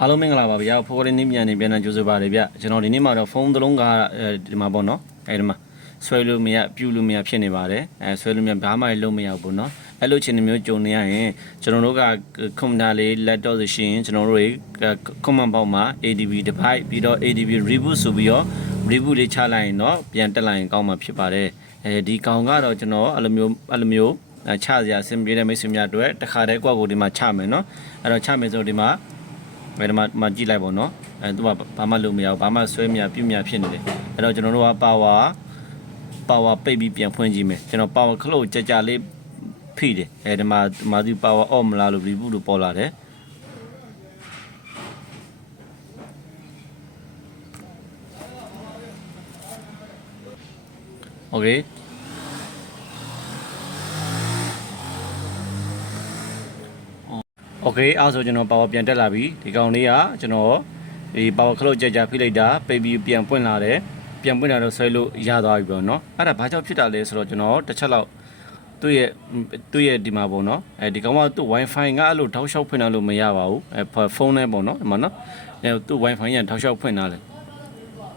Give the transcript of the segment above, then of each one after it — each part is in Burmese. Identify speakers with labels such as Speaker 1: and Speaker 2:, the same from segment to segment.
Speaker 1: အားလုံးမင်္ဂလာပါဗျာဖိုးရင်းနည်းမြန်နေပြန်နေကြိုးစားပါတယ်ဗျကျွန်တော်ဒီနေ့မှာတော့ဖုန်းတစ်လုံးကအဲဒီမှာပေါ့နော်အဲဒီမှာဆွဲလို့မရပြူလို့မရဖြစ်နေပါတယ်အဲဆွဲလို့မရဘာမှလုံးမရဘူးပေါ့နော်အဲ့လိုချင်တဲ့မျိုးကြုံနေရရင်ကျွန်တော်တို့ကကွန်ပျူတာလေး laptop ဆိုရှင်ကျွန်တော်တို့တွေ command box မှာ ADB device ပြီးတော့ ADB reboot ဆိုပြီးတော့ reboot လေးချလိုက်ရင်တော့ပြန်တက်လိုက်ရင်ကောင်းမှာဖြစ်ပါတယ်အဲဒီကောင်ကတော့ကျွန်တော်အဲ့လိုမျိုးအဲ့လိုမျိုးချစရာအဆင်ပြေတဲ့မိတ်ဆွေများအတွက်တခါတည်းကွက်ကိုဒီမှာချမယ်နော်အဲ့တော့ချမယ်ဆိုဒီမှာ ဘယ်မှာမှာကြည့်လိုက်ပေါ့နော်အဲသူကဘာမှလုပ်မရဘူးဘာမှဆွဲမရပြုတ်မရဖြစ်နေတယ်အဲ့တော့ကျွန်တော်တို့က power power ပိတ်ပြီးပြန်ဖွင့်ကြည့်မယ်ကျွန်တော် power close ကြကြလေးဖိတယ်အဲဒီမှာဒီမှာသူ power off မလားလို့ reboot လို့ပေါ်လာတယ် Okay โอเค အဲ့ဆိုကျွန်တော် power ပြန်တက်လာပြီဒီကောင်လေးကကျွန်တော်ဒီ power cloud ကြကြဖိလိုက်တာပိတ်ပြီးပြန်ပွင့်လာတယ်ပြန်ပွင့်လာတော့ဆွဲလို့ရသွားပြီပေါ့နော်အဲ့ဒါဘာကြောင့်ဖြစ်တာလဲဆိုတော့ကျွန်တော်တစ်ချက်လောက်သူ့ရဲ့သူ့ရဲ့ဒီမှာပေါ့နော်အဲဒီကောင်ကသူ့ wifi ကအဲ့လိုထောက်လျှောက်ဖွင့်လာလို့မရပါဘူးအဲဖုန်းနဲ့ပေါ့နော်ဒီမှာနော်အဲသူ့ wifi ရထောက်လျှောက်ဖွင့်လာတယ်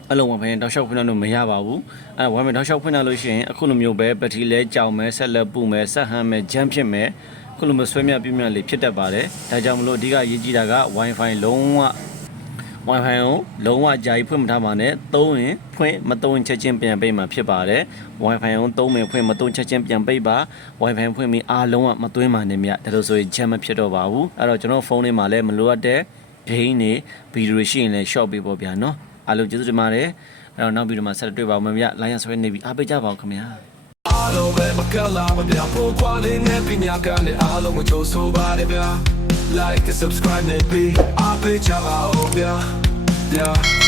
Speaker 1: အဲ့လို wifi တောက်လျှောက်ဖွင့်လို့မရပါဘူးအဲ wifi တောက်လျှောက်ဖွင့်လာလို့ရှိရင်အခုလိုမျိုးပဲဘက်ထရီလဲကြောင်မယ်ဆက်လက်ပူမယ်ဆက်ဟမ်းမယ်ဂျမ်းဖြစ်မယ် ခုလိုမျိုးဆွဲမြပြင်းပြလေးဖြစ်တတ်ပါတယ်ဒါကြောင့်မလို့အဓိကရေးကြည့်တာက wifi လုံးဝ wifi ကိုလုံးဝကြာကြီးဖွင့်မထားပါနဲ့သုံးရင်ဖွင့်မသုံးရင်ချက်ချင်းပြန်ပိတ်မှာဖြစ်ပါတယ် wifi ကိုသုံးမယ်ဖွင့်မသုံးချက်ချင်းပြန်ပိတ်ပါ wifi ဖွင့်ပြီးအားလုံးဝမသွင်းပါနဲ့မြဒါလို့ဆိုရင်ဂျမ်းမဖြစ်တော့ပါဘူးအဲ့တော့ကျွန်တော်ဖုန်းလေးမှာလည်းမလိုအပ်တဲ့ gain တွေဗီဒီယိုရှိရင်လည်း short ပေးပေါ့ဗျာနော်အားလုံးကျေးဇူးတင်ပါတယ်အဲ့တော့နောက်ဗီဒီယိုမှာဆက်တွေ့ပါဦးမယ်ဗျ line ဆွဲနေပြီအားပေးကြပါဦးခင်ဗျာ
Speaker 2: အားလုံးပဲမကလာမပြောင်းဖို့ကွာလေးနဲ့ပညာကနဲ့အားလုံးကိုကြိုးဆိုပါတယ်ဗျာ like and subscribe နဲ့ပြီးအားပေးကြပါဦးဗျာ yeah